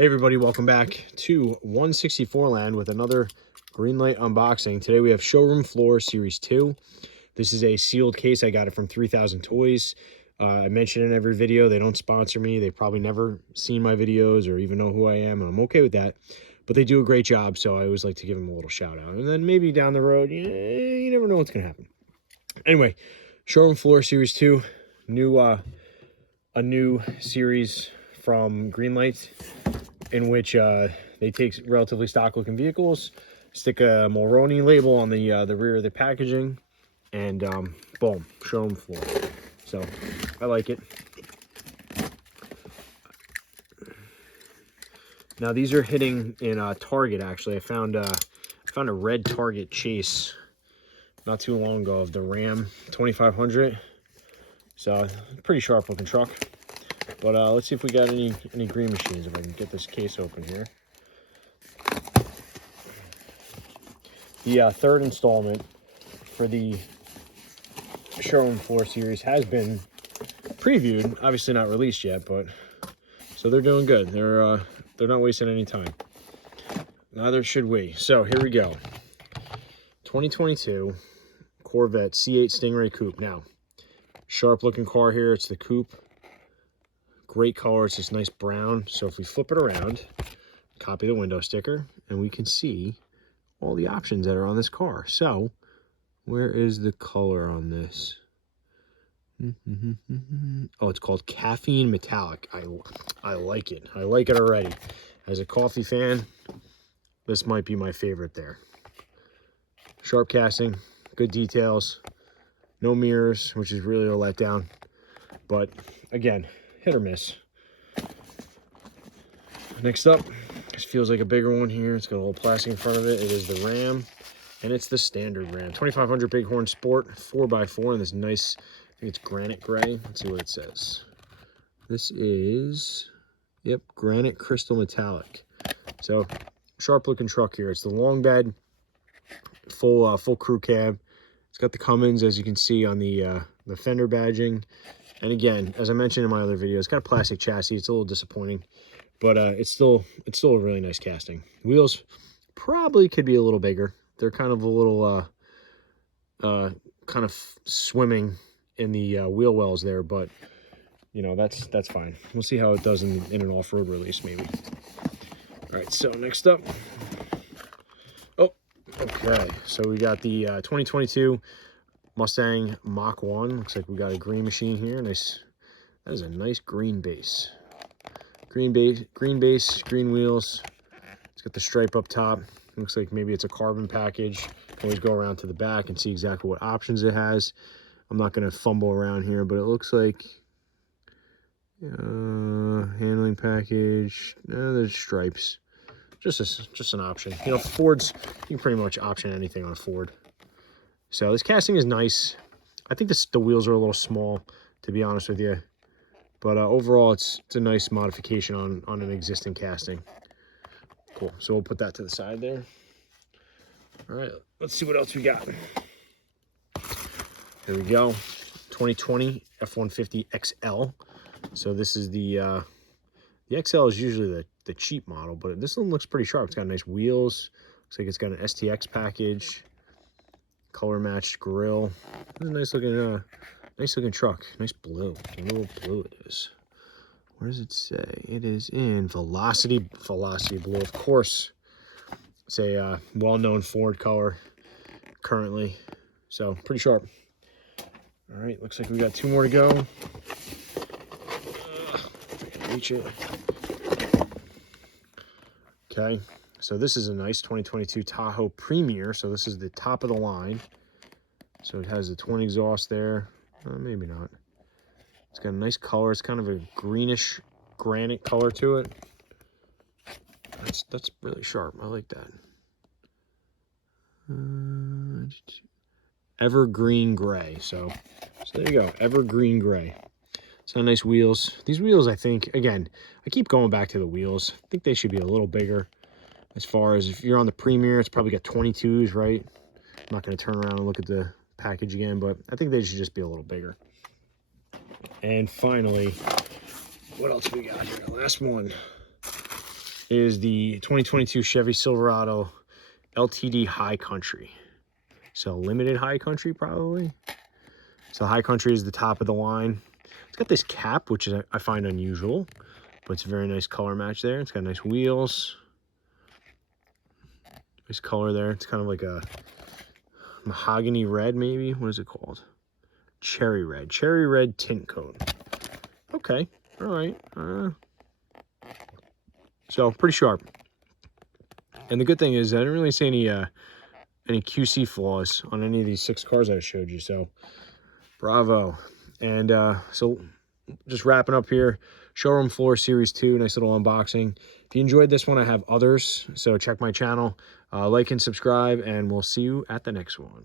Hey everybody, welcome back to Onesixtyfourland with another GreenLight unboxing. Today we have Showroom Floor Series 2. This is a sealed case. I got it from 3000 Toys. I mention in every video, they don't sponsor me. They've probably never seen my videos or even know who I am, and I'm okay with that. But they do a great job, so I always like to give them a little shout out. And then maybe down the road, you never know what's going to happen. Anyway, Showroom Floor Series 2, a new series from GreenLight, in which they take relatively stock looking vehicles, stick a Mulroney label on the rear of the packaging, and boom, Showroom Floor. So I like it. Now these are hitting in Target. Actually, I found a red Target chase not too long ago of the Ram 2500. So pretty sharp looking truck. But let's see if we got any green machines, if I can get this case open here. The third installment for the Showroom Floor series has been previewed, obviously not released yet, but so they're doing good. They're not wasting any time. Neither should we. So here we go. 2022 Corvette C8 Stingray Coupe. Now, sharp looking car here. It's the Coupe. Great color. It's this nice brown. So if we flip it around, copy the window sticker, and we can see all the options that are on this car. So where is the color on this? Oh, it's called Caffeine Metallic. I like it. I like it already. As a coffee fan, this might be my favorite there. Sharp casting, good details, no mirrors, which is really a letdown. But again, hit or miss. Next up, this feels like a bigger one here. It's got a little plastic in front of it. It is the Ram, and it's the standard Ram. 2500 Bighorn Sport 4x4 in this nice, I think it's granite gray. Let's see what it says. This is, yep, granite crystal metallic. So, sharp looking truck here. It's the long bed, full crew cab. It's got the Cummins, as you can see on the fender badging. And again, as I mentioned in my other video, it's got a plastic chassis. It's a little disappointing, but it's still a really nice casting. Wheels probably could be a little bigger. They're kind of a little kind of swimming in the wheel wells there, but you know, that's fine. We'll see how it does in an off-road release maybe. All right, so next up. Oh, okay. So we got the 2022 Mustang Mach 1. Looks like we got a green machine here. Nice. That is a nice green base. Green base, green wheels. It's got the stripe up top. Looks like maybe it's a carbon package. Always go around to the back and see exactly what options it has. I'm not going to fumble around here, but it looks like handling package. There's stripes. Just an option. You know, Fords, you can pretty much option anything on a Ford. So this casting is nice. I think the wheels are a little small, to be honest with you. But overall, it's a nice modification on an existing casting. Cool. So we'll put that to the side there. All right, let's see what else we got. Here we go. 2020 F-150 XL. So this is the XL is usually the cheap model, but this one looks pretty sharp. It's got nice wheels. Looks like it's got an STX package. Color matched grille. This is a nice looking truck. Nice blue. A little blue it is. What does it say? It is in Velocity blue. Of course, it's a well-known Ford color currently. So pretty sharp. All right, looks like we got two more to go. Reach it. Okay. So this is a nice 2022 Tahoe Premier. So this is the top of the line. So it has the twin exhaust there. Maybe not. It's got a nice color. It's kind of a greenish granite color to it. That's really sharp. I like that. Evergreen gray. So there you go. Evergreen gray. So nice wheels. These wheels, I think, again, I keep going back to the wheels. I think they should be a little bigger. As far as if you're on the Premier, it's probably got 22s, right? I'm not going to turn around and look at the package again, but I think they should just be a little bigger. And finally, what else we got here? Last one. is the 2022 Chevy Silverado LTD High Country. So limited High Country probably. So High Country is the top of the line. It's got this cap, which is, I find unusual, but it's a very nice color match there. It's got nice wheels. Nice color there. It's kind of like a mahogany red, maybe. What is it called? Cherry red. Cherry red tint coat. Okay. All right. So pretty sharp. And the good thing is I didn't really see any QC flaws on any of these 6 cars I showed you. So bravo. And so just wrapping up here, Showroom Floor Series 2, nice little unboxing. If you enjoyed this one, I have others, so check my channel, like and subscribe, and we'll see you at the next one.